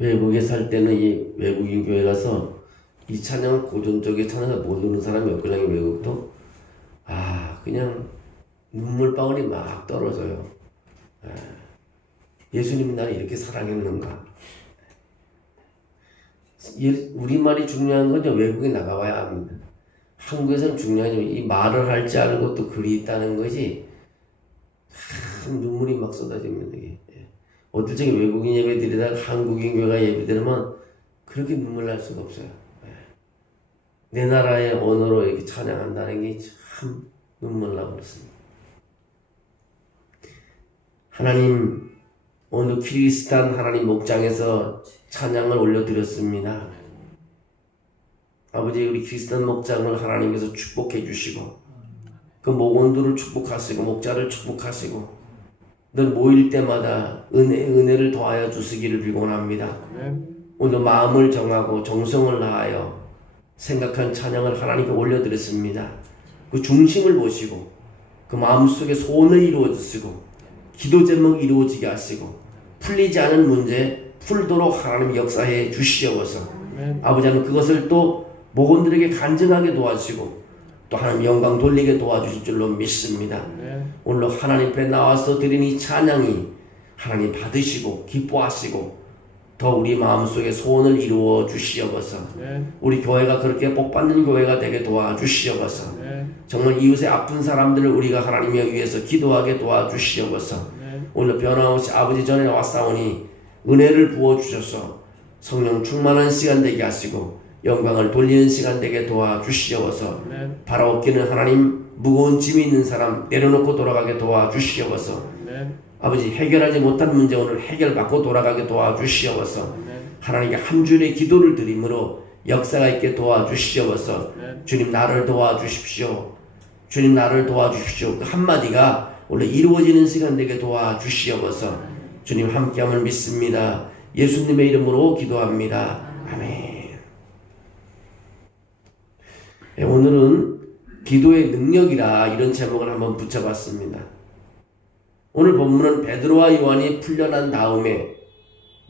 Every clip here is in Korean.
외국에 살 때는 이 외국인 교회 가서 이 찬양을 고전적인 찬양을 모르는 사람이 없거든요. 외국도 그냥 눈물방울이 막 떨어져요. 예수님이 나를 이렇게 사랑했는가. 우리말이 중요한 건요, 외국에 나가봐야 합니다. 한국에서는 중요한 건 이 말을 할 줄 알고 또 글이 있다는 것이 눈물이 막 쏟아집니다. 이게. 어떨 적에 외국인 예배 드리다가 한국인 교회가 예배 드리면 그렇게 눈물 날 수가 없어요. 내 나라의 언어로 이렇게 찬양한다는 게 참 눈물 나고 그렇습니다. 하나님, 오늘 키리스탄 하나님 목장에서 찬양을 올려드렸습니다. 아버지, 우리 키리스탄 목장을 하나님께서 축복해 주시고 그 목원들을 축복하시고 목자를 축복하시고 늘 모일 때마다 은혜를 더하여 주시기를 빌곤합니다. 오늘 마음을 정하고 정성을 다하여 생각한 찬양을 하나님께 올려드렸습니다. 그 중심을 보시고 그 마음속에 소원을 이루어 주시고 기도 제목 이루어지게 하시고 풀리지 않은 문제 풀도록 하나님 역사해 주시옵소서. 아버지 하나님, 그것을 또 목원들에게 간증하게 도와주시고 또 하나님 영광 돌리게 도와주실 줄로 믿습니다. 오늘 하나님 앞에 나와서 드린 이 찬양이 하나님 받으시고 기뻐하시고 더 우리 마음속에 소원을 이루어 주시옵소서. 우리 교회가 그렇게 복받는 교회가 되게 도와주시옵소서. 정말 이웃의 아픈 사람들을 우리가 하나님을 위해서 기도하게 도와주시옵소서. 오늘 변함없이 아버지 전에 왔사오니 은혜를 부어주셔서 성령 충만한 시간 되게 하시고 영광을 돌리는 시간 되게 도와주시옵소서. 바라옵기는 하나님, 무거운 짐이 있는 사람 내려놓고 돌아가게 도와주시옵소서. 아버지, 해결하지 못한 문제 오늘 해결받고 돌아가게 도와주시옵소서. 하나님께 한 줄의 기도를 드림으로 역사가 있게 도와주시옵소서. 주님, 나를 도와주십시오. 주님, 나를 도와주십시오. 그 한마디가 오늘 이루어지는 시간 되게 도와주시옵소서. 주님 함께함을 믿습니다. 예수님의 이름으로 기도합니다. 아멘. 오늘은 기도의 능력이라 이런 제목을 한번 붙여봤습니다. 오늘 본문은 베드로와 요한이 풀려난 다음에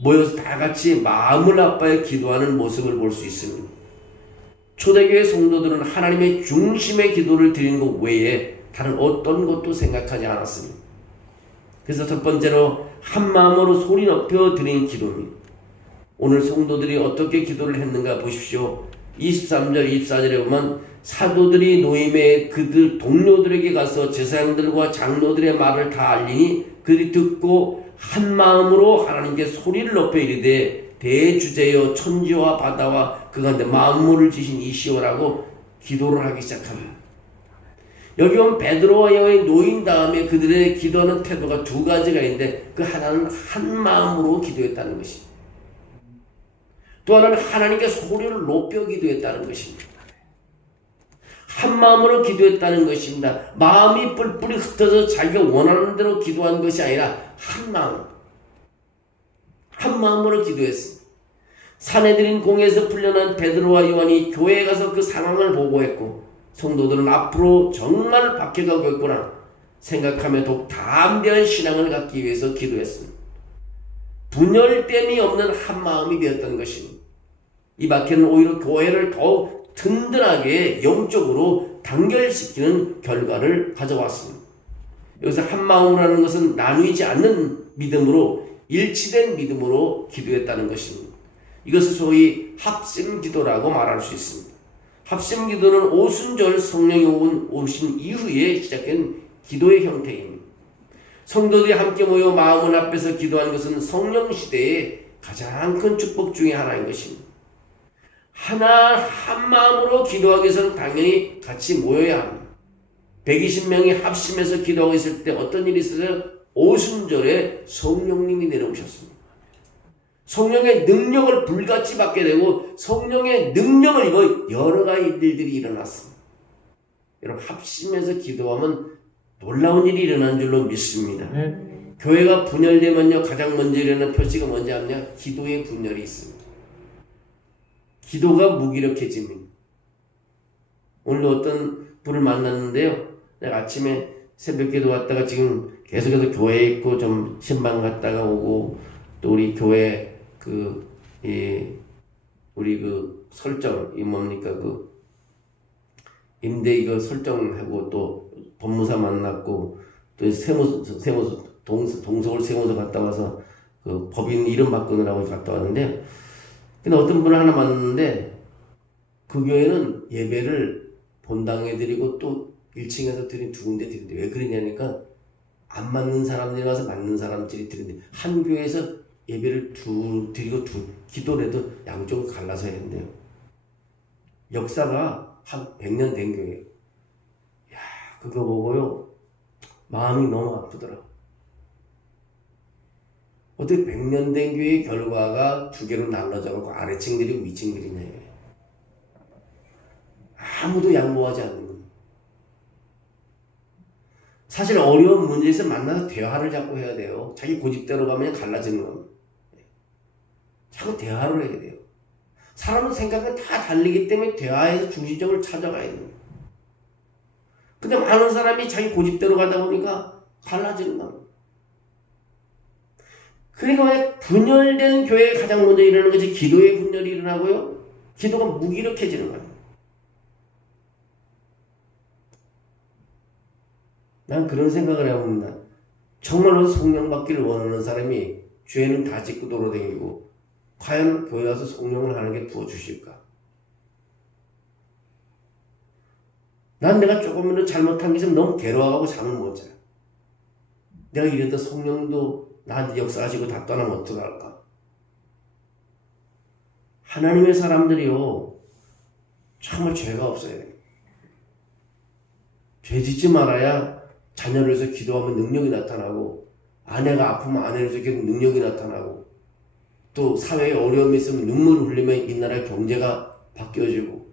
모여서 다 같이 마음을 아파해 기도하는 모습을 볼 수 있습니다. 초대교회 성도들은 하나님의 중심의 기도를 드리는 것 외에 다른 어떤 것도 생각하지 않았습니다. 그래서 첫 번째로 한 마음으로 소리 높여 드린 기도입니다. 오늘 성도들이 어떻게 기도를 했는가 보십시오. 23절 24절에 보면 사도들이 노임에 그들 동료들에게 가서 제사장들과 장로들의 말을 다 알리니 그들이 듣고 한 마음으로 하나님께 소리를 높여 이르되 대주제여 천지와 바다와 그 가운데 만물을 지신 이시오라고 기도를 하기 시작합니다. 여기 보면 베드로와 요한이 놓인 다음에 그들의 기도하는 태도가 두 가지가 있는데 그 하나는 한 마음으로 기도했다는 것입니다. 또 하나는 하나님께 소리를 높여 기도했다는 것입니다. 한 마음으로 기도했다는 것입니다. 마음이 뿔뿔이 흩어져 자기가 원하는 대로 기도한 것이 아니라 한 마음으로 기도했습니다. 산헤드린 공회에서 풀려난 베드로와 요한이 교회에 가서 그 상황을 보고했고 성도들은 앞으로 정말 박해가고 있구나 생각하며 더욱 담대한 신앙을 갖기 위해서 기도했습니다. 분열됨이 없는 한 마음이 되었던 것입니다. 이 박해는 오히려 교회를 더욱 든든하게 영적으로 단결시키는 결과를 가져왔습니다. 여기서 한 마음으로 하는 것은 나누지 않는 믿음으로 일치된 믿음으로 기도했다는 것입니다. 이것을 소위 합심기도라고 말할 수 있습니다. 합심기도는 오순절 성령이 오신 이후에 시작된 기도의 형태입니다. 성도들이 함께 모여 마음을 앞에서 기도하는 것은 성령 시대의 가장 큰 축복 중에 하나인 것입니다. 한 마음으로 기도하기 위해서는 당연히 같이 모여야 합니다. 120명이 합심해서 기도하고 있을 때 어떤 일이 있어요? 오순절에 성령님이 내려오셨습니다. 성령의 능력을 불같이 받게 되고 성령의 능력을 입어 여러 가지 일들이 일어났습니다. 여러분, 합심해서 기도하면 놀라운 일이 일어나는 줄로 믿습니다. 교회가 분열되면요, 가장 먼저 일어나는 표시가 뭔지 아냐? 기도의 분열이 있습니다. 기도가 무기력해집니다. 오늘 어떤 분을 만났는데요, 내가 아침에 새벽기도 왔다가 지금 계속해서 교회에 있고 좀 신방 갔다가 오고 또 우리 교회 그 우리 그 설정, 뭡니까, 임대 이거 설정하고 또 법무사 만났고 또 세무서 동서울 세무서 갔다 와서 그 법인 이름 바꾸느라고 갔다 왔는데, 근데 어떤 분을 하나 만났는데 그 교회는 예배를 본당에 드리고 또 1층에서 드린 두 군데 드린대. 왜 그러냐니까 안 맞는 사람들이 가서 맞는 사람들이 드린대. 한 교회에서 예배를 드리고 기도를 해도 양쪽을 갈라서 해야 된대요. 역사가 한 100년 된 교회예요. 야, 그거 보고요 마음이 너무 아프더라. 어떻게 100년 된 교회의 결과가 두 개로 나눠져갖고 아래층들이고 위층들이냐. 아무도 양보하지 않는 겁니다. 사실 어려운 문제에서 만나서 대화를 자꾸 해야 돼요. 자기 고집대로 가면 갈라지는 겁니다. 자꾸 대화를 해야 돼요. 사람은 생각은 다 다르기 때문에 대화에서 중심점을 찾아가야 됩니다. 근데 많은 사람이 자기 고집대로 가다 보니까 갈라지는 겁니다. 그러니까 왜 분열된 교회에 가장 먼저 일어나는 것이 기도의 분열이 일어나고요. 기도가 무기력해지는 거예요. 난 그런 생각을 해봅니다. 정말로 성령 받기를 원하는 사람이 죄는 다 짓고 돌아다니고 과연 교회 와서 성령을 하나님께 부어주실까? 난 내가 조금이라도 잘못한 게 있으면 너무 괴로워하고 잠을 못 자요. 내가 이랬다 성령도 나한테 역사하시고 다 떠나면 어떡할까? 하나님의 사람들이요 정말 죄가 없어야 돼요. 죄 짓지 말아야 자녀를 위해서 기도하면 능력이 나타나고, 아내가 아프면 아내를 위해서 기도 능력이 나타나고, 또 사회에 어려움이 있으면 눈물을 흘리면 이 나라의 경제가 바뀌어지고,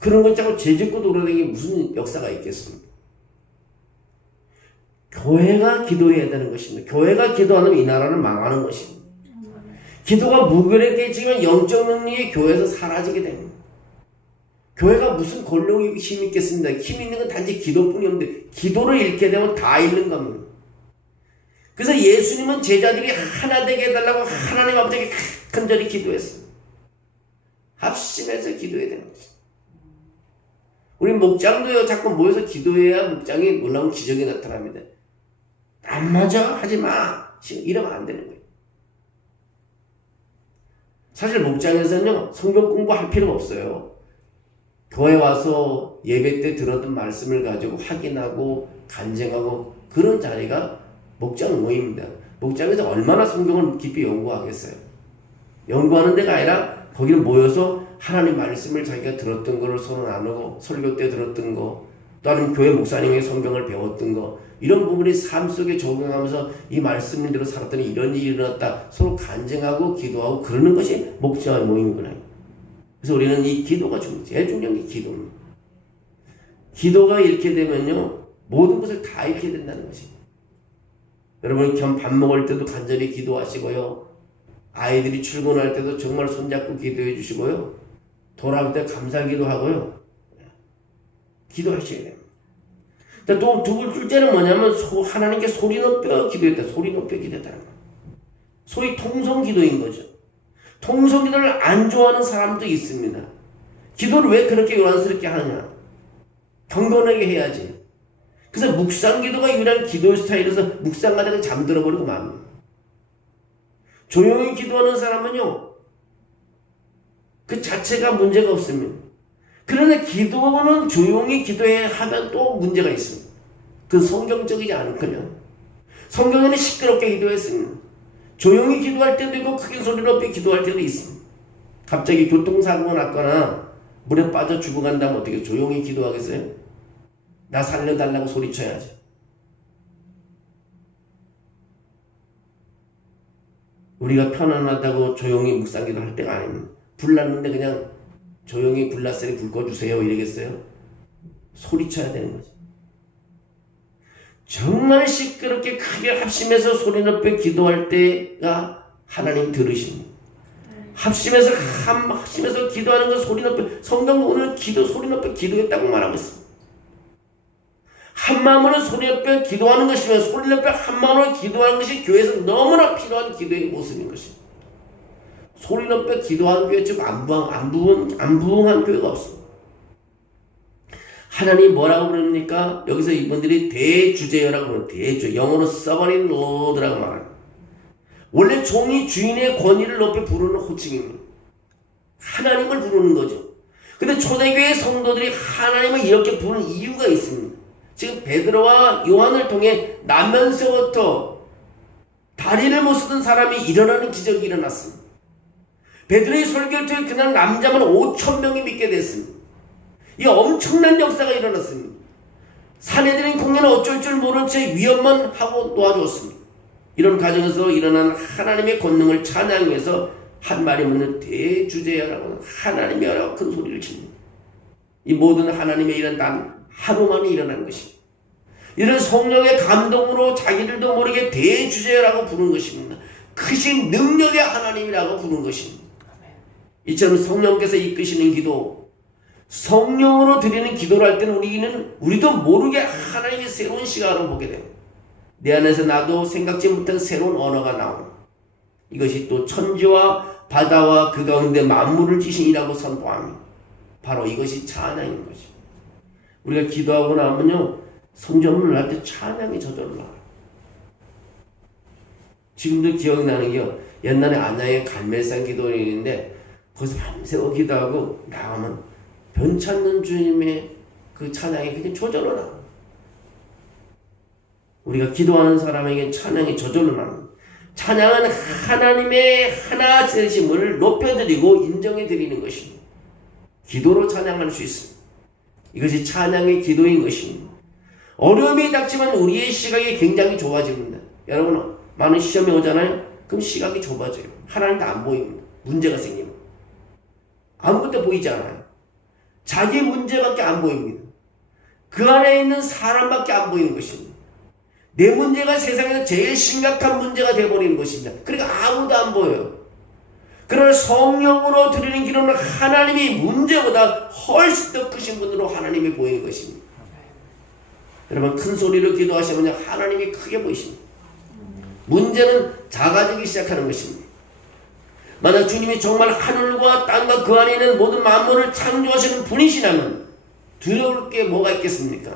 그런 것 자꾸 죄 짓고 돌아다니기 무슨 역사가 있겠습니까? 교회가 기도해야 되는 것입니다. 교회가 기도하면 이 나라는 망하는 것입니다. 기도가 무기력해지면 영적 능력이 교회에서 사라지게 됩니다. 교회가 무슨 권력이 힘이 있겠습니다. 힘 있는 건 단지 기도뿐이 없는데 기도를 잃게 되면 다 잃는 겁니다. 그래서 예수님은 제자들이 하나 되게 해달라고 하나님 아버지에게 간절히 기도했어요. 합심해서 기도해야 되는 거죠. 우리 목장도요 자꾸 모여서 기도해야 목장에 놀라운 기적이 나타납니다. 안 맞아? 하지 마. 이러면 안 되는 거예요. 사실 목장에서는요 성경 공부할 필요가 없어요. 교회 와서 예배 때 들었던 말씀을 가지고 확인하고 간증하고 그런 자리가 목장 모임입니다. 목장에서 얼마나 성경을 깊이 연구하겠어요. 연구하는 데가 아니라 거기를 모여서 하나님 말씀을 자기가 들었던 거를 서로 나누고, 설교 때 들었던 거, 또 아니면 교회 목사님의 성경을 배웠던 거, 이런 부분이 삶 속에 적용하면서 이 말씀대로 살았더니 이런 일이 일어났다 서로 간증하고 기도하고 그러는 것이 목장 모임이구나. 그래서 우리는 이 기도가 제일 중요한 게 기도입니다. 기도가 잃게 되면요 모든 것을 다 잃게 된다는 것입니다. 여러분 밥 먹을 때도 간절히 기도하시고요, 아이들이 출근할 때도 정말 손잡고 기도해 주시고요, 돌아올 때 감사기도 하고요, 기도하셔야 됩니다. 또 둘째는 뭐냐면 하나님께 소리 높여 기도했다. 소리 높여 기도했다는 거예요. 소위 통성기도인 거죠. 통성기도를 안 좋아하는 사람도 있습니다. 기도를 왜 그렇게 요란스럽게 하느냐? 경건하게 해야지. 그래서 묵상기도가 유일한 기도 스타일에서 묵상하다가 잠들어버리고 맙니다. 조용히 기도하는 사람은요 그 자체가 문제가 없습니다. 그런데 기도는 조용히 기도해야 하면 또 문제가 있습니다. 그 성경적이지 않거든요. 성경에는 시끄럽게 기도했습니다. 조용히 기도할 때도 있고 크게 소리 높이 기도할 때도 있습니다. 갑자기 교통사고가 났거나 물에 빠져 죽어간다면 어떻게 조용히 기도하겠어요? 나 살려달라고 소리쳐야지. 우리가 편안하다고 조용히 묵상기도 할 때가 아닙니다. 불 났는데 그냥 조용히 불 났으니 불 꺼주세요 이러겠어요? 소리쳐야 되는 거죠. 정말 시끄럽게 크게 합심해서 소리 높여 기도할 때가 하나님 들으십니다. 합심해서 기도하는 건 소리 높여, 성경 오늘 기도 소리 높여 기도했다고 말하고 있습니다. 한 마음으로 소리 높여 기도하는 것이면 소리 높여 한 마음으로 기도하는 것이 교회에서 너무나 필요한 기도의 모습인 것입니다. 소리 높여 기도한 교회 즉 안 부흥한 교회가 없습니다. 하나님 뭐라고 부릅니까? 여기서 이분들이 대주제어라고 부르는 대주, 영어로 sovereign lord라고 말합니다. 원래 종이 주인의 권위를 높여 부르는 호칭입니다. 하나님을 부르는 거죠. 근데 초대교회 성도들이 하나님을 이렇게 부르는 이유가 있습니다. 지금 베드로와 요한을 통해 나면서부터 다리를 못 쓰던 사람이 일어나는 기적이 일어났습니다. 베드로의 설교를 통해 그날 남자만 5,000명이 믿게 됐습니다. 이 엄청난 역사가 일어났습니다. 사내들인 공연은 어쩔 줄 모른 채 위협만 하고 놓아주었습니다. 이런 가정에서 일어난 하나님의 권능을 찬양해서 한 말이 묻는 대주제야라고 하나님이라고 큰 소리를 칩니다. 이 모든 하나님의 일은 단 하루 만에 일어난 것입니다. 이런 성령의 감동으로 자기들도 모르게 대주제야라고 부른 것입니다. 크신 능력의 하나님이라고 부른 것입니다. 이처럼 성령께서 이끄시는 기도, 성령으로 드리는 기도를 할 때는 우리도 모르게 하나님의 새로운 시각으로 보게 됩니다. 내 안에서 나도 생각지 못한 새로운 언어가 나옵니다. 이것이 또 천지와 바다와 그 가운데 만물을 지신이라고 선포합니다. 바로 이것이 찬양인 것입니다. 우리가 기도하고 나면요, 성전문을 할 때 찬양이 저절로 나와요. 지금도 기억이 나는 게 옛날에 안양에 갈멜산 기도원이 있는데 거기서 밤새워 기도하고 나가면 변찮는 주님의 그 찬양이 그냥 저절로 나와요. 우리가 기도하는 사람에게 찬양이 저절로 나옵니다. 찬양은 하나님의 하나 되심을 높여드리고 인정해드리는 것입니다. 기도로 찬양할 수 있습니다. 이것이 찬양의 기도인 것입니다. 어려움이 닥치면 우리의 시각이 굉장히 좁아집니다. 여러분, 많은 시험이 오잖아요. 그럼 시각이 좁아져요. 하나님도 안 보입니다. 문제가 생깁니다. 아무것도 보이지 않아요. 자기 문제밖에 안 보입니다. 그 안에 있는 사람밖에 안 보이는 것입니다. 내 문제가 세상에서 제일 심각한 문제가 되어버리는 것입니다. 그러니까 아무도 안 보여요. 그러나 성령으로 드리는 기도는 하나님이 문제보다 훨씬 더 크신 분으로 하나님이 보이는 것입니다. 여러분, 큰 소리로 기도하시면 하나님이 크게 보이십니다. 문제는 작아지기 시작하는 것입니다. 만약 주님이 정말 하늘과 땅과 그 안에 있는 모든 만물을 창조하시는 분이시라면 두려울 게 뭐가 있겠습니까?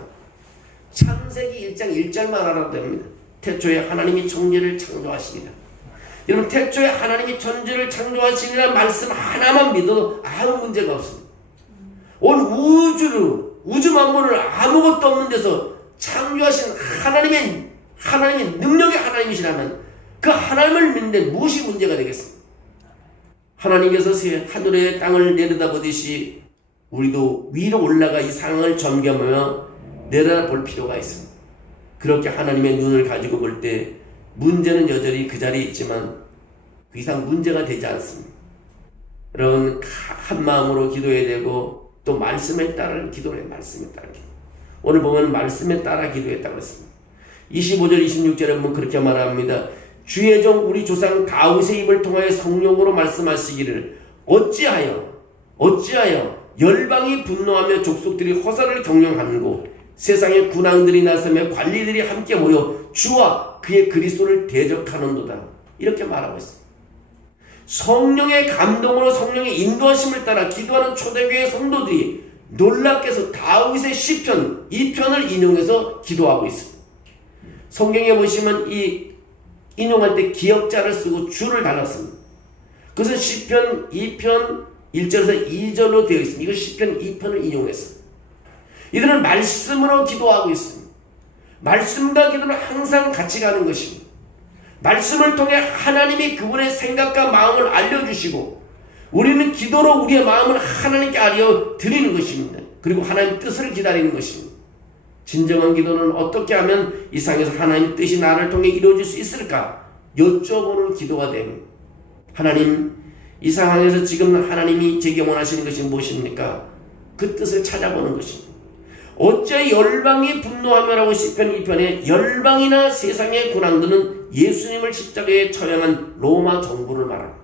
창세기 1장 1절만 알아도 됩니다. 태초에 하나님이 천지를 창조하시니라. 여러분, 태초에 하나님이 천지를 창조하시니라 말씀 하나만 믿어도 아무 문제가 없습니다. 온 우주 만물을 아무것도 없는 데서 창조하신 하나님의 능력의 하나님이시라면 그 하나님을 믿는데 무엇이 문제가 되겠습니까? 하나님께서 하늘의 땅을 내려다보듯이 우리도 위로 올라가 이 상황을 점검하며 내려다볼 필요가 있습니다. 그렇게 하나님의 눈을 가지고 볼 때 문제는 여전히 그 자리에 있지만 그 이상 문제가 되지 않습니다. 여러분, 한 마음으로 기도해야 되고 또 말씀에 따라 기도해야 말씀에 따라 기도. 오늘 보면 말씀에 따라 기도했다고 했습니다. 25절 26절에 보면 그렇게 말합니다. 주의 종 우리 조상 다윗의 입을 통하여 성령으로 말씀하시기를 어찌하여 열방이 분노하며 족속들이 허사를 경영하고 세상의 군왕들이 나서며 관리들이 함께 모여 주와 그의 그리스도를 대적하는도다. 이렇게 말하고 있습니다. 성령의 감동으로 성령의 인도하심을 따라 기도하는 초대교회 성도들이 놀랍게서 다윗의 시편 2편을 인용해서 기도하고 있습니다. 성경에 보시면 이 인용할 때 기역자를 쓰고 주를 달았습니다. 그것은 시편 2편 1절에서 2절로 되어 있습니다. 이거 시편 2편을 인용했습니다. 이들은 말씀으로 기도하고 있습니다. 말씀과 기도는 항상 같이 가는 것입니다. 말씀을 통해 하나님이 그분의 생각과 마음을 알려주시고 우리는 기도로 우리의 마음을 하나님께 알려드리는 것입니다. 그리고 하나님 뜻을 기다리는 것입니다. 진정한 기도는 어떻게 하면 이 상에서 하나님의 뜻이 나를 통해 이루어질 수 있을까? 여쭤보는 기도가 됩니다. 하나님, 이 상황에서 지금 하나님이 제게 원하시는 것이 무엇입니까? 그 뜻을 찾아보는 것입니다. 어째 열방이 분노하며라고 시편 2편에 열방이나 세상의 군왕들은 예수님을 십자가에 처형한 로마 정부를 말합니다.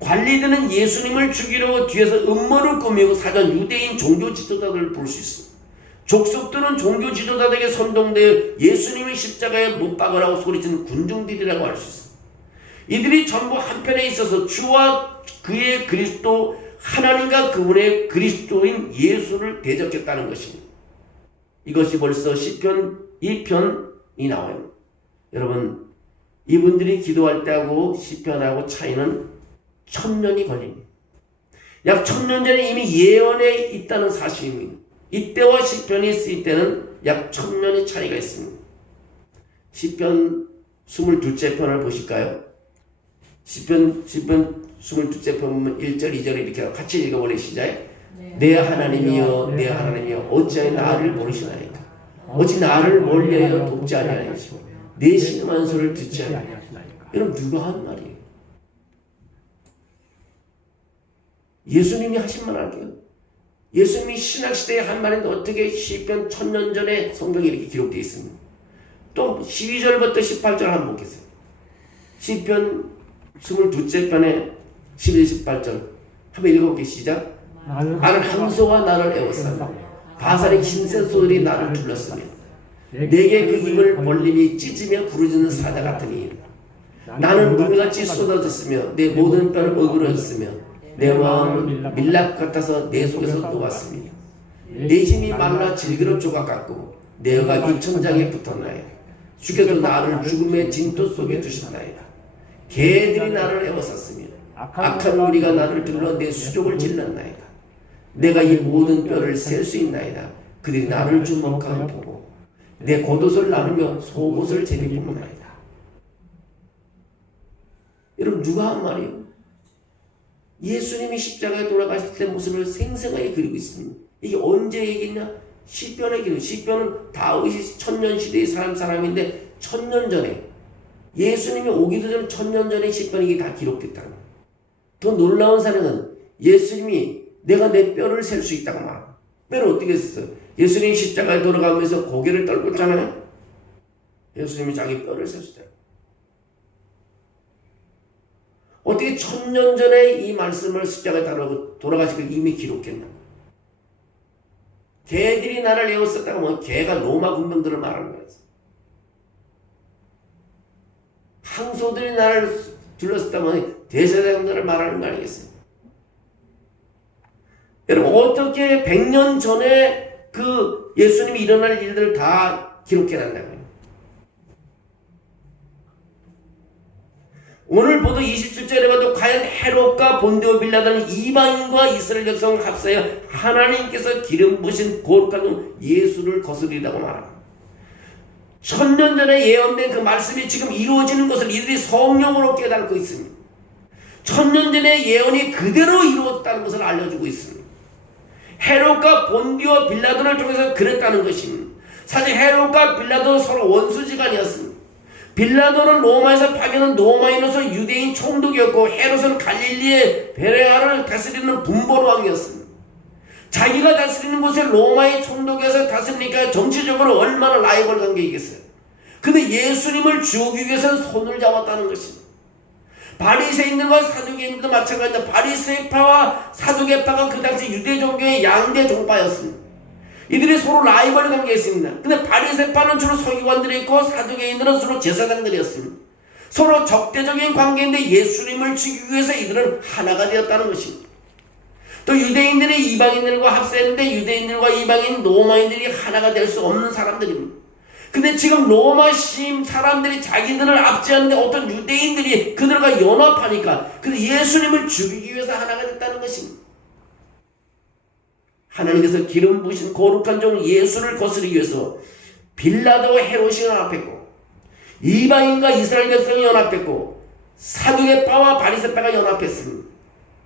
관리들은 예수님을 죽이려고 뒤에서 음모를 꾸미고 사전 유대인 종교 지도자들을 볼 수 있습니다. 족속들은 종교 지도자들에게 선동되어 예수님을 십자가에 못 박으라고 소리치는 군중들이라고 할 수 있습니다. 이들이 전부 한편에 있어서 주와 그의 그리스도 하나님과 그분의 그리스도인 예수를 대적했다는 것입니다. 이것이 벌써 시편 2편이 나와요. 여러분, 이분들이 기도할 때하고 시편하고 차이는 1000년이 걸립니다. 약 1000년 전에 이미 예언에 있다는 사실입니다. 이때와 시편이 쓰일 때는 약 1000년의 차이가 있습니다. 시편 22째 편을 보실까요? 시편 22째 편 보면 1절 2절 이렇게 같이 읽어보래. 시작. 내 하나님이여 내 하나님이여 어찌하여 나를 모르시나이까. 어찌 나를 멀리하여 돕지 아니하시고 내 신음한 소리를 듣지 아니하시나이까. 여러분, 누가 한 말이에요? 예수님이 하신 말 아니에요? 예수님이 신학시대에 한 말인데 어떻게 시편 1000년 전에 성경에 이렇게 기록되어 있습니다. 또 12절부터 18절 한번 보겠어요. 시편 22째 편에 11, 18절 한번 읽어볼게요. 시작. 나는 함소가 나를 애워싸며 바산의 힘센 소들이 나를 둘렀으며 내게 그 입을 벌림이 찢으며 부르짖는 사자 같으니 나는 물같이 쏟아졌으며 내 모든 뼈를 어그러졌으며 내 마음은 밀랍 같아서 내 속에서 녹았으며 내 힘이 말라 질그릇 조각 같고 내 혀가 입천장에 붙었나이다. 주께서 나를 죽음의 진토 속에 두셨나이다. 개들이 나를 애워쌌으며 악한 무리가 나를 둘러 내 수족을 찔렀나이다. 내가 이 모든 뼈를 셀 수 있나이다. 그들이 나를 주목하고 보고 내 겉옷을 나누며 속옷을 제비뽑나이다. 여러분, 누가 한 말이에요? 예수님이 십자가에 돌아가실 때 모습을 생생하게 그리고 있습니다. 이게 언제 얘기냐? 시편의 기록. 시편은 다윗이 1000년 시대의 사람인데 1000년 전에 예수님이 오기도 전 1000년 전에 시편이 이게 다 기록됐다는 거예요. 더 놀라운 사실은 예수님이 내가 내 뼈를 셀 수 있다고 말합니다. 뼈를 어떻게 했어요? 예수님이 십자가에 돌아가면서 고개를 떨궜잖아요. 예수님이 자기 뼈를 셀 수 있다. 어떻게 1000년 전에 이 말씀을 십자가에 돌아가시고 이미 기록했나? 개들이 나를 애워쌌다고 하면 개가 로마 군병들을 말하는 거예요. 항소들이 나를 둘렀다면 대제사장들을 말하는 거 아니겠어요? 여러분, 어떻게 100년 전에 그 예수님이 일어날 일들을 다 기록해놨냐고요. 오늘 보도 27절에 봐도 과연 헤롯과 본디오 빌라다는 이방인과 이스라엘 백성을 합사하여 하나님께서 기름 부으신 거룩한 예수를 거스리라고 말합니다. 1000년 전에 예언된 그 말씀이 지금 이루어지는 것을 이들이 성령으로 깨닫고 있습니다. 1000년 전에 예언이 그대로 이루어졌다는 것을 알려주고 있습니다. 헤롯과 본디오 빌라도를 통해서 그랬다는 것입니다. 사실 헤롯과 빌라도는 서로 원수지간이었습니다. 빌라도는 로마에서 파견한 로마인으로서 유대인 총독이었고 헤롯은 갈릴리의 베레아를 다스리는 분보로왕이었습니다. 자기가 다스리는 곳에 로마의 총독에서 다스리니까 정치적으로 얼마나 라이벌 관계이겠어요. 근데 예수님을 죽이기 위해서는 손을 잡았다는 것입니다. 바리새인들과 사두개인들도 마찬가지입니다. 바리새파와 사두개파가 그 당시 유대 종교의 양대 종파였습니다. 이들이 서로 라이벌 관계였습니다. 근데 바리새파는 주로 서기관들이었고 사두개인들은 주로 제사장들이었습니다. 서로 적대적인 관계인데 예수님을 죽이기 위해서 이들은 하나가 되었다는 것입니다. 또 유대인들이 이방인들과 합세했는데 유대인들과 이방인 로마인들이 하나가 될 수 없는 사람들입니다. 근데 지금 로마 심 사람들이 자기들을 압제하는데 어떤 유대인들이 그들과 연합하니까 근데 예수님을 죽이기 위해서 하나가 됐다는 것입니다. 하나님께서 기름 부으신 거룩한 종 예수를 거스르기 위해서 빌라도와 헤롯이 연합했고 이방인과 이스라엘 백성이 연합했고 사두개파와 바리새파가 연합했습니다.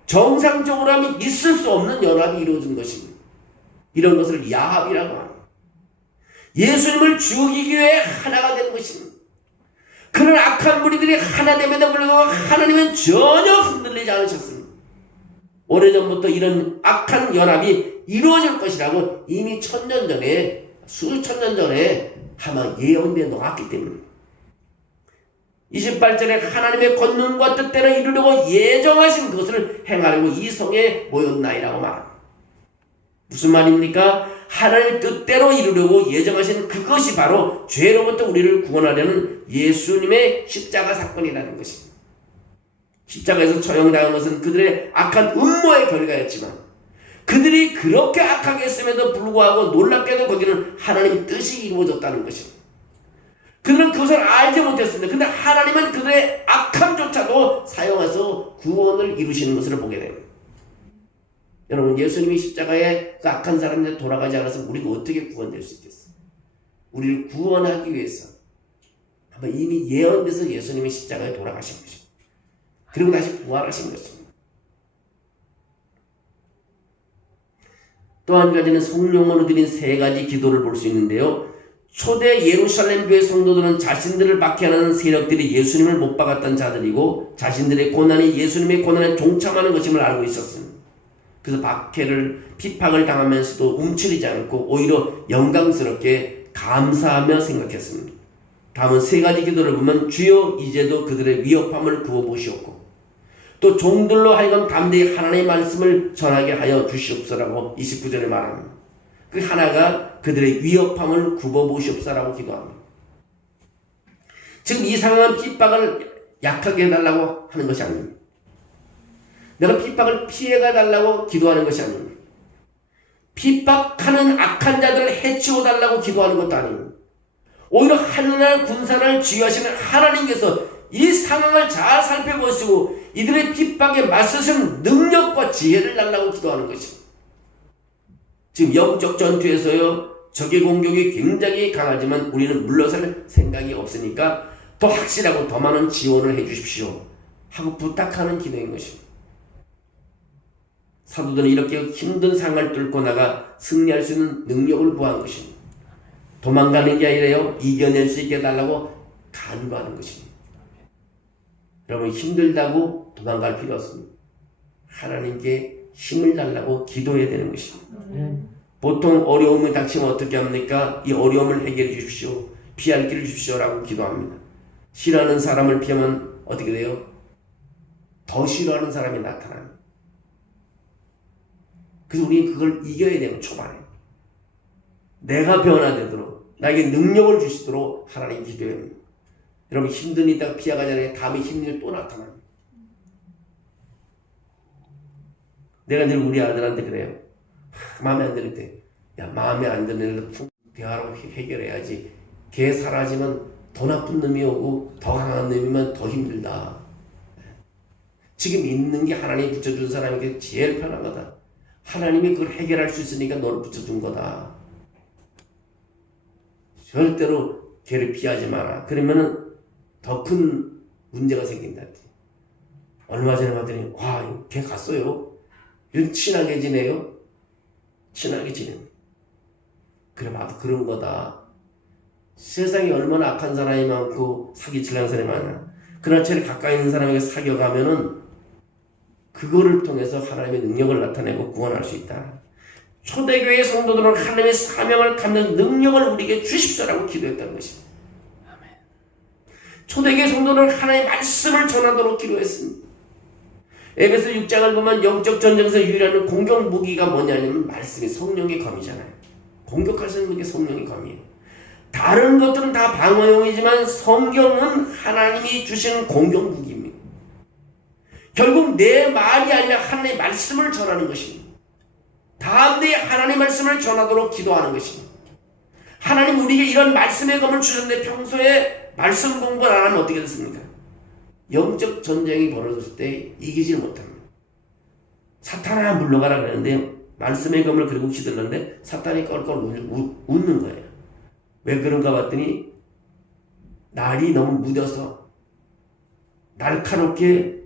정상적으로 하면 있을 수 없는 연합이 이루어진 것입니다. 이런 것을 야합이라고 합니다. 예수님을 죽이기 위해 하나가 된 것입니다. 그런 악한 무리들이 하나 됨에도 불구하고 하나님은 전혀 흔들리지 않으셨습니다. 오래전부터 이런 악한 연합이 이루어질 것이라고 이미 1000년 전에 수천 년 전에 아마 예언되어 놓았기 때문입니다. 28절에 하나님의 권능과 뜻대로 이루려고 예정하신 것을 행하려고 이 성에 모였나이라고 말합니다. 무슨 말입니까? 하나님의 뜻대로 이루려고 예정하신 그것이 바로 죄로부터 우리를 구원하려는 예수님의 십자가 사건이라는 것입니다. 십자가에서 처형당한 것은 그들의 악한 음모의 결과였지만 그들이 그렇게 악하게 했음에도 불구하고 놀랍게도 거기는 하나님의 뜻이 이루어졌다는 것입니다. 그들은 그것을 알지 못했습니다. 근데 하나님은 그들의 악함조차도 사용해서 구원을 이루시는 것을 보게 됩니다. 여러분, 예수님이 십자가에 그 악한 사람들이 돌아가지 않았으면 우리가 어떻게 구원될 수 있겠어요? 우리를 구원하기 위해서 아마 이미 예언돼서 예수님이 십자가에 돌아가신 것입니다. 그리고 다시 부활하신 것입니다. 또 한 가지는 성령으로 드린 세 가지 기도를 볼 수 있는데요. 초대 예루살렘 교회 성도들은 자신들을 박해하는 세력들이 예수님을 못 박았던 자들이고 자신들의 고난이 예수님의 고난에 동참하는 것임을 알고 있었습니다. 그래서 박해를 비박을 당하면서도 움츠리지 않고 오히려 영광스럽게 감사하며 생각했습니다. 다음은 세 가지 기도를 보면 주여 이제도 그들의 위협함을 구워보시옵고 또 종들로 하여금 담대히 하나님의 말씀을 전하게 하여 주시옵소라고 29절에 말합니다. 그 하나가 그들의 위협함을 굽어보시옵소라고 기도합니다. 지금 이 상황은 핍박을 약하게 해달라고 하는 것이 아닙니다. 내가 핍박을 피해가 달라고 기도하는 것이 아닙니다. 핍박하는 악한 자들을 해치워 달라고 기도하는 것도 아닙니다. 오히려 하늘나라 군사를 지휘하시는 하나님께서 이 상황을 잘 살펴보시고 이들의 핍박에 맞서신 능력과 지혜를 달라고 기도하는 것입니다. 지금 영적 전투에서요, 적의 공격이 굉장히 강하지만 우리는 물러설 생각이 없으니까 더 확실하고 더 많은 지원을 해 주십시오 하고 부탁하는 기도인 것입니다. 사도들은 이렇게 힘든 상황을 뚫고 나가 승리할 수 있는 능력을 구한 것입니다. 도망가는 게 아니라요, 이겨낼 수 있게 해달라고 간구하는 것입니다. 여러분, 힘들다고 도망갈 필요 없습니다. 하나님께 힘을 달라고 기도해야 되는 것입니다. 보통 어려움을 닥치면 어떻게 합니까? 이 어려움을 해결해 주십시오. 피할 길을 주십시오라고 기도합니다. 싫어하는 사람을 피하면 어떻게 돼요? 더 싫어하는 사람이 나타납니다. 그래서 우리는 그걸 이겨야 되는 초반에 내가 변화되도록 나에게 능력을 주시도록 하나님 기도해야 합니다. 여러분, 힘든 일 있다가 피해가잖아요. 다음에 힘든 일 또 나타납니다. 내가 늘 우리 아들한테 그래요. 마음에 안 들 때, 야, 마음에 안 드는 일 대화로 해결해야지. 걔 사라지면 더 나쁜 놈이 오고 더 강한 놈이면 더 힘들다. 지금 있는 게 하나님이 붙여준 사람에게 제일 편한 거다. 하나님이 그걸 해결할 수 있으니까 너를 붙여준 거다. 절대로 걔를 피하지 마라. 그러면은 더 큰 문제가 생긴다. 얼마 전에 봤더니, 와, 걔 갔어요. 이런 친하게 지내요? 친하게 지냅니다. 그래, 나도 그런 거다. 세상에 얼마나 악한 사람이 많고 사기치려는 사람이 많아. 그러나 제일 가까이 있는 사람에게 사귀어가면은 그거를 통해서 하나님의 능력을 나타내고 구원할 수 있다. 초대교회 성도들은 하나님의 사명을 갖는 능력을 우리에게 주십시오라고 기도했다는 것입니다. 초대교회 성도들은 하나님의 말씀을 전하도록 기도했습니다. 에베소 6장을 보면 영적 전쟁에서 유일한 공격 무기가 뭐냐면 말씀이 성령의 검이잖아요. 공격할 수 있는 게 성령의 검이에요. 다른 것들은 다 방어용이지만 성경은 하나님이 주신 공격 무기입니다. 결국 내 말이 아니라 하나님의 말씀을 전하는 것입니다. 다음에 하나님의 말씀을 전하도록 기도하는 것입니다. 하나님 우리에게 이런 말씀의 검을 주셨는데 평소에 말씀 공부를 안 하면 어떻게 됐습니까? 영적 전쟁이 벌어졌을 때 이기질 못합니다. 사탄아 물러가라 그러는데 말씀의 검을 그리고 휘둘렀는데 사탄이 껄껄 웃는 거예요. 왜 그런가 봤더니 날이 너무 무뎌서 날카롭게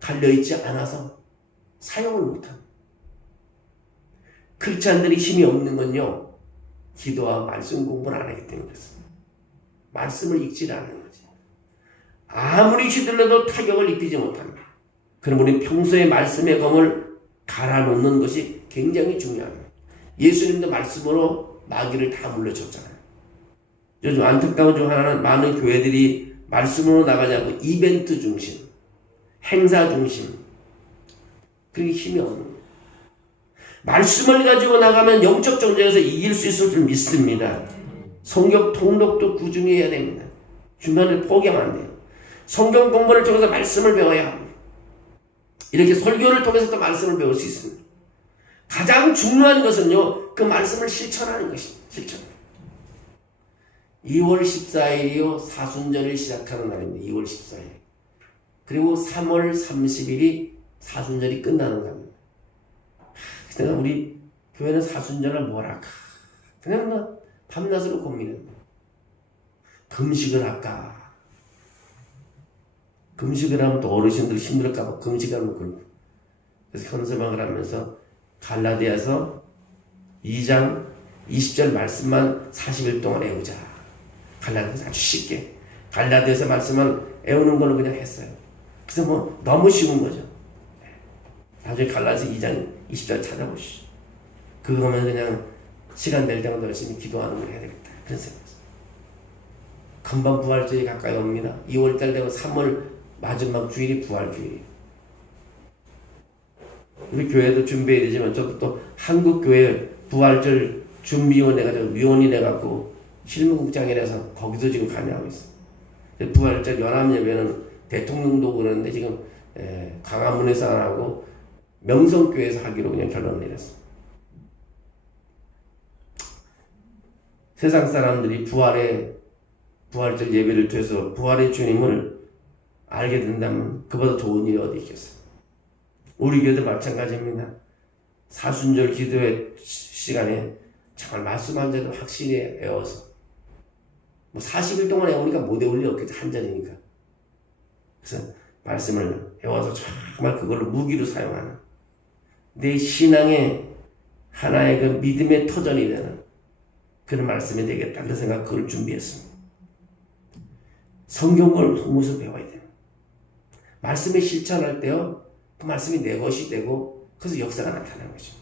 갈려있지 않아서 사용을 못합니다. 크리스찬들이 힘이 없는 건요, 기도와 말씀 공부를 안 하기 때문에 그렇습니다. 말씀을 읽지 않는 거지. 아무리 휘둘러도 타격을 입히지 못합니다. 그럼 우리는 평소에 말씀의 검을 갈아놓는 것이 굉장히 중요합니다. 예수님도 말씀으로 마귀를 다 물려줬잖아요. 요즘 안타까운 중 하나는 많은 교회들이 말씀으로 나가지 않고 이벤트 중심, 행사 중심, 그게 힘이 없는 거예요. 말씀을 가지고 나가면 영적 전쟁에서 이길 수 있을 줄 믿습니다. 성경 통독도 꾸준히 해야 됩니다. 중간에 포기하면 안 돼요. 성경 공부를 통해서 말씀을 배워야 합니다. 이렇게 설교를 통해서 또 말씀을 배울 수 있습니다. 가장 중요한 것은요, 그 말씀을 실천하는 것입니다. 실천. 2월 14일이요, 사순절을 시작하는 날입니다. 2월 14일. 그리고 3월 30일이 사순절이 끝나는 겁니다. 그래서 우리 교회는 사순절을 뭘 할까? 그냥 뭐 밤낮으로 고민합니다. 금식을 할까? 금식을 하면 또 어르신들 힘들까봐 금식하면 그러고. 그래서 현수막을 하면서 갈라디아서 2장 20절 말씀만 40일 동안 외우자. 갈라디아서 아주 쉽게 갈라디아서 말씀만 외우는 걸로 그냥 했어요. 그래서 뭐 너무 쉬운 거죠. 나중에 갈라디아서 2장 20절 찾아보시죠. 그거면 그냥 시간 될 때마다 열심히 기도하는 걸 해야 되겠다. 그런 생각이었어요. 금방 부활절이 가까이 옵니다. 2월달 되고 3월 마지막 주일이 부활주일이에요. 우리 교회도 준비해야 되지만 저도 또 한국교회 부활절 준비위원회 가지고 위원이 돼갖고 실무국장이라서 거기도 지금 관여하고 있어요. 부활절 연합예배는 대통령도 그러는데 지금 광화문에서 안 하고 명성교회에서 하기로 그냥 결론을 내렸어요. 세상 사람들이 부활절 예배를 통해서 부활의 주님을 알게 된다면 그보다 좋은 일이 어디 있겠어요. 우리 교회도 마찬가지입니다. 사순절 기도의 시간에 정말 말씀 한 절을 확실히 외워서 뭐 40일 동안 외우니까 못 외울 리 없겠죠. 한 절이니까. 그래서 말씀을 외워서 정말 그걸로 무기로 사용하는 내 신앙의 하나의 그 믿음의 터전이 되는 그런 말씀이 되겠다. 그런 생각 그걸 준비했습니다. 성경을 속무서 배워야 돼요. 말씀을 실천할 때요, 그 말씀이 내 것이 되고 그래서 역사가 나타나는 거죠.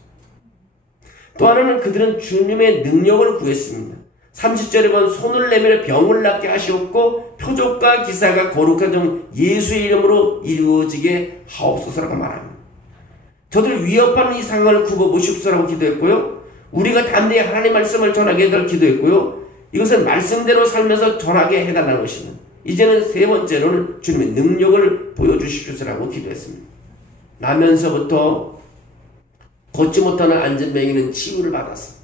또 하나는 그들은 주님의 능력을 구했습니다. 30절에 보면 손을 내밀어 병을 낫게 하시었고 표적과 기사가 거룩한 종 예수의 이름으로 이루어지게 하옵소서라고 말합니다. 저들 위협하는 이 상황을 굽어보시옵소서라고 기도했고요. 우리가 담대히 하나님의 말씀을 전하게 해달라고 기도했고요. 이것은 말씀대로 살면서 전하게 해달라는 것입니다. 이제는 세 번째로는 주님의 능력을 보여주십시오라고 기도했습니다. 나면서부터 걷지 못하는 안전병이는 치유를 받았어.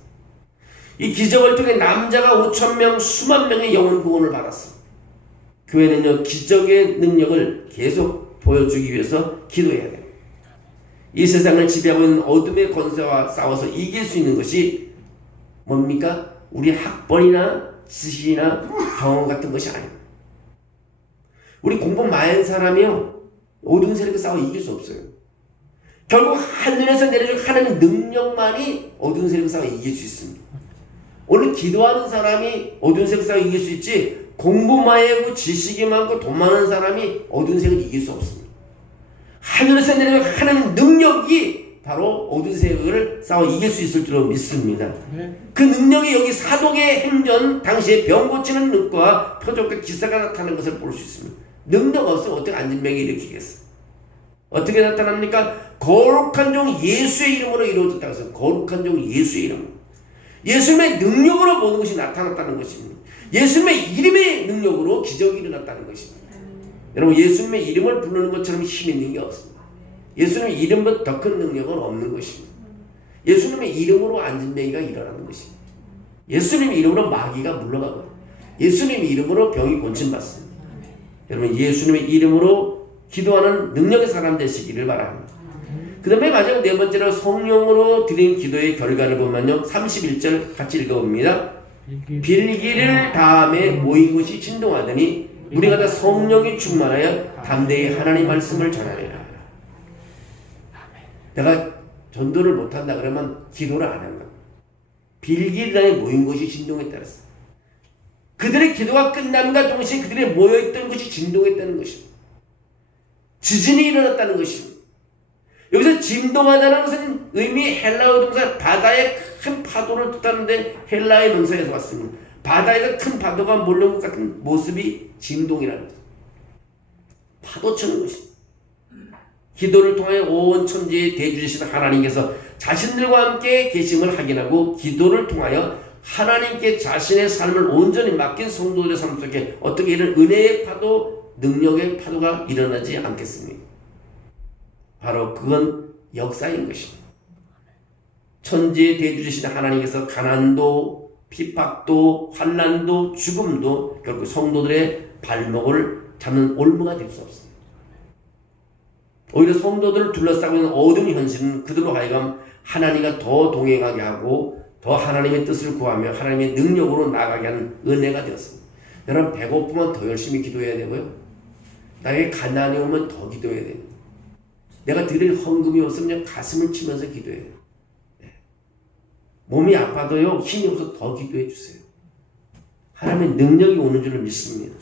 이 기적을 통해 남자가 5,000명, 수만 명의 영혼 구원을 받았어. 교회는요, 기적의 능력을 계속 보여주기 위해서 기도해야 돼요. 이 세상을 지배하고 있는 어둠의 권세와 싸워서 이길 수 있는 것이 뭡니까? 우리 학벌이나 지식이나 경험 같은 것이 아닙니다. 우리 공부 많은 사람이요, 어두운 세력과 싸워 이길 수 없어요. 결국 하늘에서 내려줄 하나님의 능력만이 어두운 세력과 싸워 이길 수 있습니다. 오늘 기도하는 사람이 어두운 세력과 싸워 이길 수 있지, 공부 많이 하고 지식이 많고 돈 많은 사람이 어두운 세력을 이길 수 없습니다. 하늘에서 내려줄 하나님의 능력이 바로 어두운 세력을 싸워 이길 수 있을 줄로 믿습니다. 그 능력이 여기 사도의 행전 당시에 병 고치는 능력과 표적과 기사가 나타나는 것을 볼 수 있습니다. 능력 없으면 어떻게 안진병이 일으키겠어? 어떻게 나타납니까? 거룩한 종 예수의 이름으로 이루어졌다고 해서 거룩한 종 예수의 이름, 예수님의 능력으로 모든 것이 나타났다는 것입니다. 예수님의 이름의 능력으로 기적이 일어났다는 것입니다. 여러분, 예수님의 이름을 부르는 것처럼 힘 있는 게 없습니다. 예수님의 이름보다 더 큰 능력은 없는 것입니다. 예수님의 이름으로 안진병이가 일어나는 것입니다. 예수님의 이름으로 마귀가 물러가고요. 예수님의 이름으로 병이 고침받습니다. 여러분, 예수님의 이름으로 기도하는 능력의 사람 되시기를 바랍니다. 그 다음에 마지막 네 번째로 성령으로 드린 기도의 결과를 보면요, 31절 같이 읽어봅니다. 빌기를 다음에 모인 곳이 진동하더니 우리가 다 성령이 충만하여 담대히 하나님 말씀을 전하리라. 내가 전도를 못한다 그러면 기도를 안 한다. 빌기를 다음에 모인 곳이 진동했다 그랬어. 그들의 기도가 끝남과 동시에 그들이 모여있던 것이 진동했다는 것입니다. 지진이 일어났다는 것입니다. 여기서 진동하다는 것은 의미 헬라어 동사 바다의 큰 파도를 뜻하는데 헬라의 명사에서 왔습니다. 바다에서 큰 파도가 몰려온 것 같은 모습이 진동이라는 거죠. 파도 치는 것입니다. 기도를 통해 온 천지에 대주시는 하나님께서 자신들과 함께 계심을 확인하고 기도를 통하여 하나님께 자신의 삶을 온전히 맡긴 성도들의 삶 속에 어떻게 이런 은혜의 파도, 능력의 파도가 일어나지 않겠습니까? 바로 그건 역사인 것입니다. 천지의 대주이신 하나님께서 가난도, 핍박도, 환난도, 죽음도 결국 성도들의 발목을 잡는 올무가 될 수 없습니다. 오히려 성도들을 둘러싸고 있는 어두운 현실은 그들로 하여금 하나님과 더 동행하게 하고 더 하나님의 뜻을 구하며 하나님의 능력으로 나아가게 하는 은혜가 되었습니다. 여러분, 배고프면 더 열심히 기도해야 되고요. 나에게 가난이 오면 더 기도해야 돼요. 내가 드릴 헌금이 없으면 가슴을 치면서 기도해요. 네. 몸이 아파도요, 힘이 없어서 더 기도해 주세요. 하나님의 능력이 오는 줄을 믿습니다.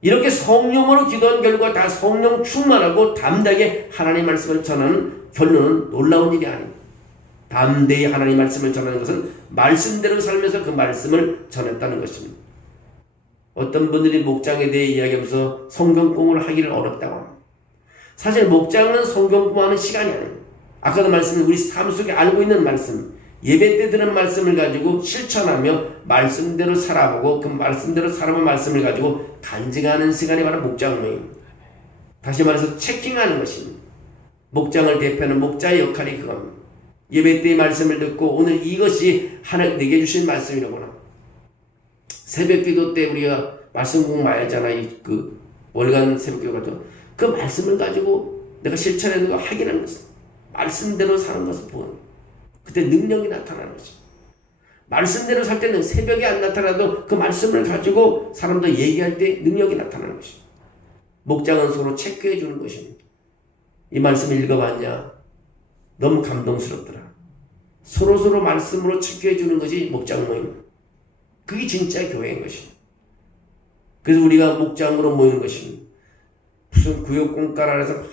이렇게 성령으로 기도한 결과 다 성령 충만하고 담대하게 하나님의 말씀을 전하는 결론은 놀라운 일이 아닙니다. 담대히 하나님의 말씀을 전하는 것은 말씀대로 살면서 그 말씀을 전했다는 것입니다. 어떤 분들이 목장에 대해 이야기하면서 성경 공부를 하기를 어렵다고 합니다. 사실 목장은 성경 공부하는 시간이 아닙니다. 아까도 말씀드린 우리 삶 속에 알고 있는 말씀, 예배 때 들은 말씀을 가지고 실천하며 말씀대로 살아보고 그 말씀대로 살아본 말씀을 가지고 간증하는 시간이 바로 목장 모임입니다. 다시 말해서 체킹하는 것입니다. 목장을 대표하는 목자의 역할이 그겁니다. 예배 때의 말씀을 듣고 오늘 이것이 하나님 내게 주신 말씀이로구나. 새벽 기도 때 우리가 말씀 공부 많이 하잖아요. 그 월간 새벽 기도 같은 그 말씀을 가지고 내가 실천하는 거 확인하는 것입니다. 말씀대로 사는 것을 보는 그때 능력이 나타나는 거죠. 말씀대로 살 때는 새벽에 안 나타나도 그 말씀을 가지고 사람들 얘기할 때 능력이 나타나는 것입니다. 목장은 서로 체크해 주는 것입니다. 이 말씀 읽어봤냐? 너무 감동스럽더라. 서로 말씀으로 체크해 주는 것이 목장 모임입니다. 그게 진짜 교회인 것입니다. 그래서 우리가 목장으로 모이는 것입니다. 무슨 구역공과라서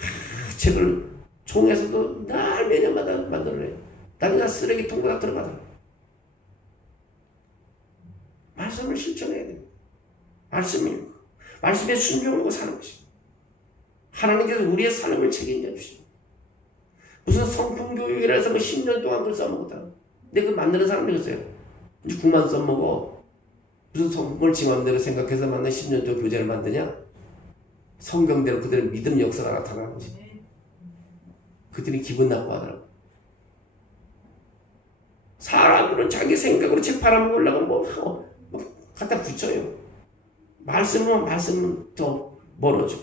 책을 총에서도 날 매년마다 만들어내요. 나는 쓰레기통보다 들어가더라. 말씀을 실천해야 됩니다. 말씀에 순종하고 사는 것입니다. 하나님께서 우리의 삶을 책임져 주십니다. 무슨 성품교육이라 해서 10년 동안 그걸 써먹었다. 근데 그 만드는 사람들이 있어요. 이제 국만 써먹어. 무슨 성품을 지 맘대로 생각해서 만든 10년 동안 교재를 만드냐? 성경대로 그들의 믿음 역사가 나타나는 거지. 그들이 기분 나빠하더라고. 사람들은 자기 생각으로 책 팔아먹으려고 뭐 갖다 붙여요. 말씀은 더 멀어져.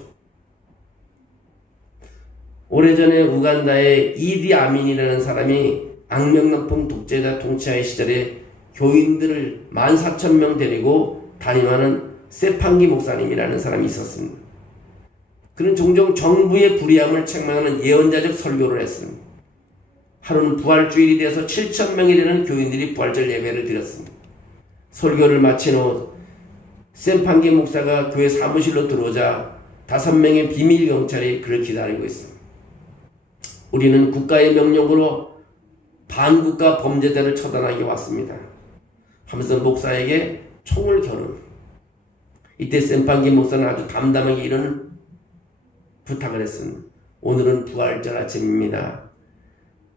오래전에 우간다의 이디 아민이라는 사람이 악명높은 독재자 통치하의 시절에 교인들을 14,000명 데리고 담임하는 세판기 목사님이라는 사람이 있었습니다. 그는 종종 정부의 불의함을 책망하는 예언자적 설교를 했습니다. 하루는 부활주일이 되어서 7,000명이 되는 교인들이 부활절 예배를 드렸습니다. 설교를 마친 후 세판기 목사가 교회 사무실로 들어오자 5명의 비밀 경찰이 그를 기다리고 있습니다. 우리는 국가의 명령으로 반국가 범죄자를 처단하기 왔습니다. 하면서 목사에게 총을 겨눕니다. 이때 세판기 목사는 아주 담담하게 이런 부탁을 했습니다. 오늘은 부활절 아침입니다.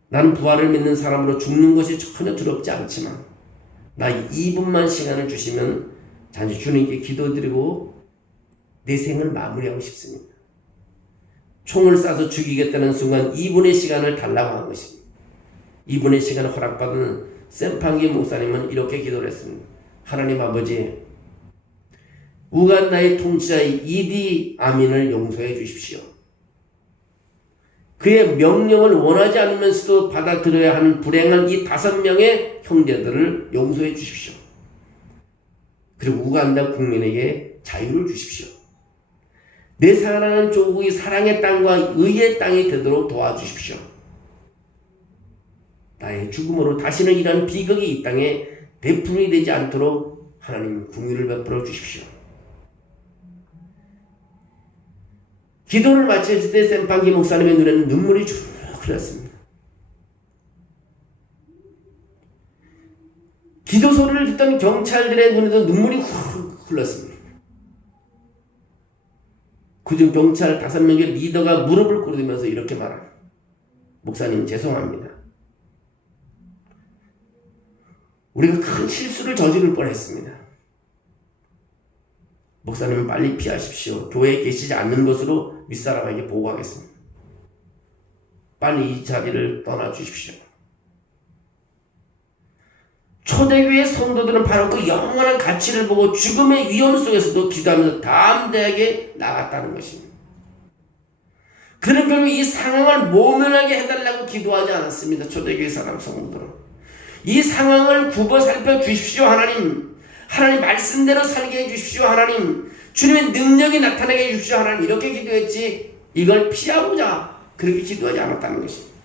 나는 부활을 믿는 사람으로 죽는 것이 전혀 두렵지 않지만 나 2분만 시간을 주시면 잠시 주님께 기도드리고 내 생을 마무리하고 싶습니다. 총을 쏴서 죽이겠다는 순간 2분의 시간을 달라고 한 것입니다. 2분의 시간을 허락받은 세판기 목사님은 이렇게 기도를 했습니다. 하나님 아버지, 우간다의 통치자 이디 아민을 용서해 주십시오. 그의 명령을 원하지 않으면서도 받아들여야 하는 불행한 이 5명의 형제들을 용서해 주십시오. 그리고 우간다 국민에게 자유를 주십시오. 내 사랑하는 조국이 사랑의 땅과 의의 땅이 되도록 도와주십시오. 나의 죽음으로 다시는 이런 비극이 이 땅에 되풀이 되지 않도록 하나님 긍휼을 베풀어 주십시오. 기도를 마쳤을 때 세판기 목사님의 눈에는 눈물이 쭉 흘렀습니다. 기도 소리를 듣던 경찰들의 눈에도 눈물이 훅 흘렀습니다. 그중 경찰 5명의 리더가 무릎을 꿇으면서 이렇게 말합니다. 목사님 죄송합니다. 우리가 큰 실수를 저지를 뻔했습니다. 목사님은 빨리 피하십시오. 교회에 계시지 않는 것으로 윗사람에게 보고하겠습니다. 빨리 이 자리를 떠나 주십시오. 초대교회 성도들은 바로 그 영원한 가치를 보고 죽음의 위험 속에서도 기도하면서 담대하게 나갔다는 것입니다. 그는 결국 이 상황을 모면하게 해달라고 기도하지 않았습니다. 초대교회 사람 성도들은 이 상황을 굽어 살펴 주십시오 하나님, 하나님 말씀대로 살게 해주십시오 하나님, 주님의 능력이 나타나게 해주십시오 하나님, 이렇게 기도했지 이걸 피하고자 그렇게 기도하지 않았다는 것입니다.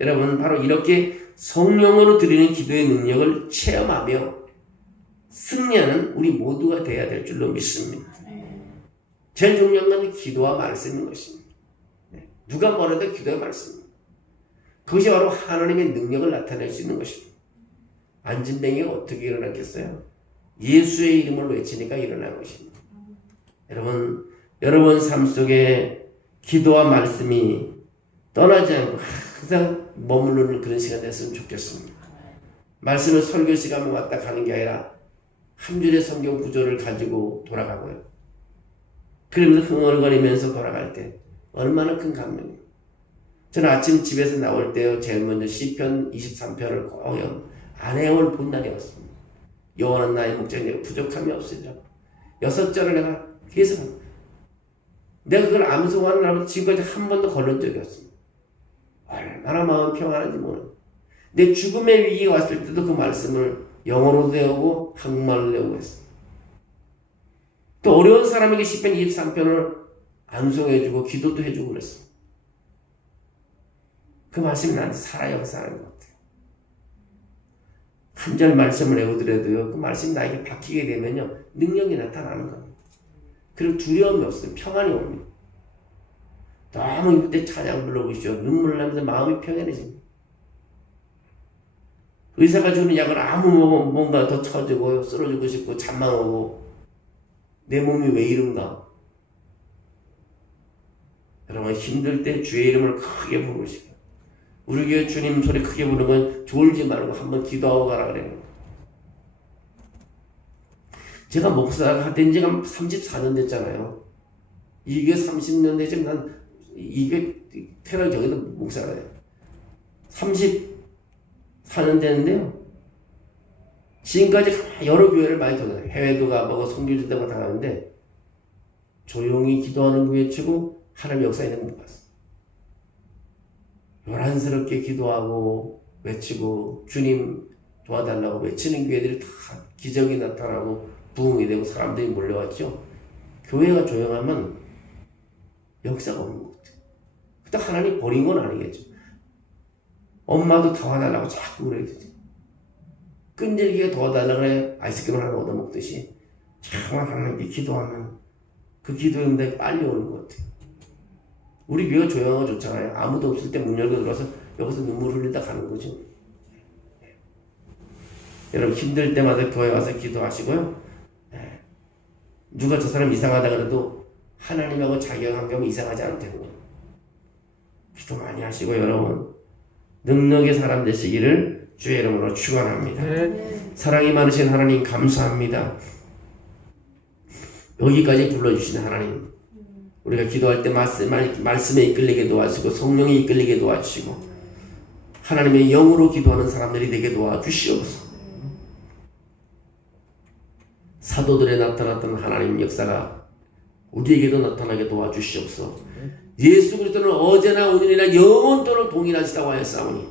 여러분, 바로 이렇게 성령으로 드리는 기도의 능력을 체험하며 승리하는 우리 모두가 되어야 될 줄로 믿습니다. 제일 중요한 건 기도와 말씀인 것입니다. 누가 뭐래도 기도와 말씀입니다. 그것이 바로 하나님의 능력을 나타낼 수 있는 것입니다. 안진뱅이가 어떻게 일어났겠어요? 예수의 이름을 외치니까 일어난 것입니다. 여러분 삶 속에 기도와 말씀이 떠나지 않고 항상 머무르는 그런 시간 됐으면 좋겠습니다. 말씀을 설교 시간만 왔다 가는 게 아니라 한 줄의 성경 구절을 가지고 돌아가고요. 그러면서 흥얼거리면서 돌아갈 때 얼마나 큰 감명이에요. 저는 아침 집에서 나올 때요, 제일 먼저 시편 23편을 꼭 안 해올 본 날이 왔습니다. 여호와는 나의 목자니 내가 부족함이 없으리라. 6절을 내가 계속 내가 그걸 암송하는 날부터 지금까지 한 번도 걸른 적이 없습니다. 얼마나 마음 평안한지 모르는. 내 죽음의 위기가 왔을 때도 그 말씀을 영어로도 외우고 한국말로 외우고 했습니다. 또 어려운 사람에게 시편 23편을 암송해주고 기도도 해주고 그랬습니다. 그 말씀이 나한테 살아요, 사는 것 같아요. 한 절 말씀을 외우더라도요, 그 말씀이 나에게 박히게 되면요, 능력이 나타나는 겁니다. 그리고 두려움이 없어요. 평안이 옵니다. 너무 이때 찬양 불러보시죠. 눈물 나면서 마음이 평안해집니다. 의사가 주는 약을 아무 먹으면 뭔가 더 처지고 쓰러지고 싶고 잠만 오고 내 몸이 왜 이런가. 여러분, 힘들 때 주의 이름을 크게 부르시고, 우리 교회 주님 소리 크게 부르는 건 졸지 말고 한번 기도하고 가라 그래요. 제가 목사가 된 지가 34년 됐잖아요. 이게 30년 되지만 난 이게 태어나기 전에도 목사가 돼요. 34년 됐는데요. 지금까지 여러 교회를 많이 다녔어요. 해외도 가보고 선교지도 다 가는데 조용히 기도하는 교회 치고 하나님 역사 있는 거 못 봤어요. 요란스럽게 기도하고 외치고 주님 도와달라고 외치는 교회들이 다 기적이 나타나고 부흥이 되고 사람들이 몰려왔죠. 교회가 조용하면 역사가 없는 것 같아요. 그때 하나님 버린 건 아니겠죠. 엄마도 도와달라고 자꾸 그래야 되죠. 끈질기게 도와달라고 그래 아이스크림 하나 얻어먹듯이 정말 하나님께 기도하면 그 기도의 응답이 빨리 오는 것 같아요. 우리 교회가 조용한 거 좋잖아요. 아무도 없을 때 문 열고 들어와서 여기서 눈물 흘리다 가는 거죠. 여러분, 힘들 때마다 교회 와서 기도하시고요. 누가 저 사람 이상하다 그래도 하나님하고 자기와 관계하면 이상하지 않다는 거예요. 기도 많이 하시고 여러분, 능력의 사람 되시기를 주의 이름으로 축원합니다. 사랑이 많으신 하나님 감사합니다. 여기까지 불러주신 하나님, 우리가 기도할 때 말씀에 이끌리게 도와주시고 성령에 이끌리게 도와주시고 하나님의 영으로 기도하는 사람들이 되게 도와주시옵소서. 사도들에 나타났던 하나님 역사가 우리에게도 나타나게 도와주시옵소서. 예수 그리스도는 어제나 오늘이나 영원토록 동일하시다고 하였사오니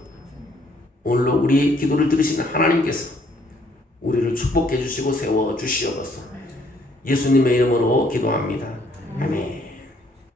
오늘로 우리의 기도를 들으시는 하나님께서 우리를 축복해 주시고 세워 주시옵소서. 예수님의 이름으로 기도합니다. 아멘.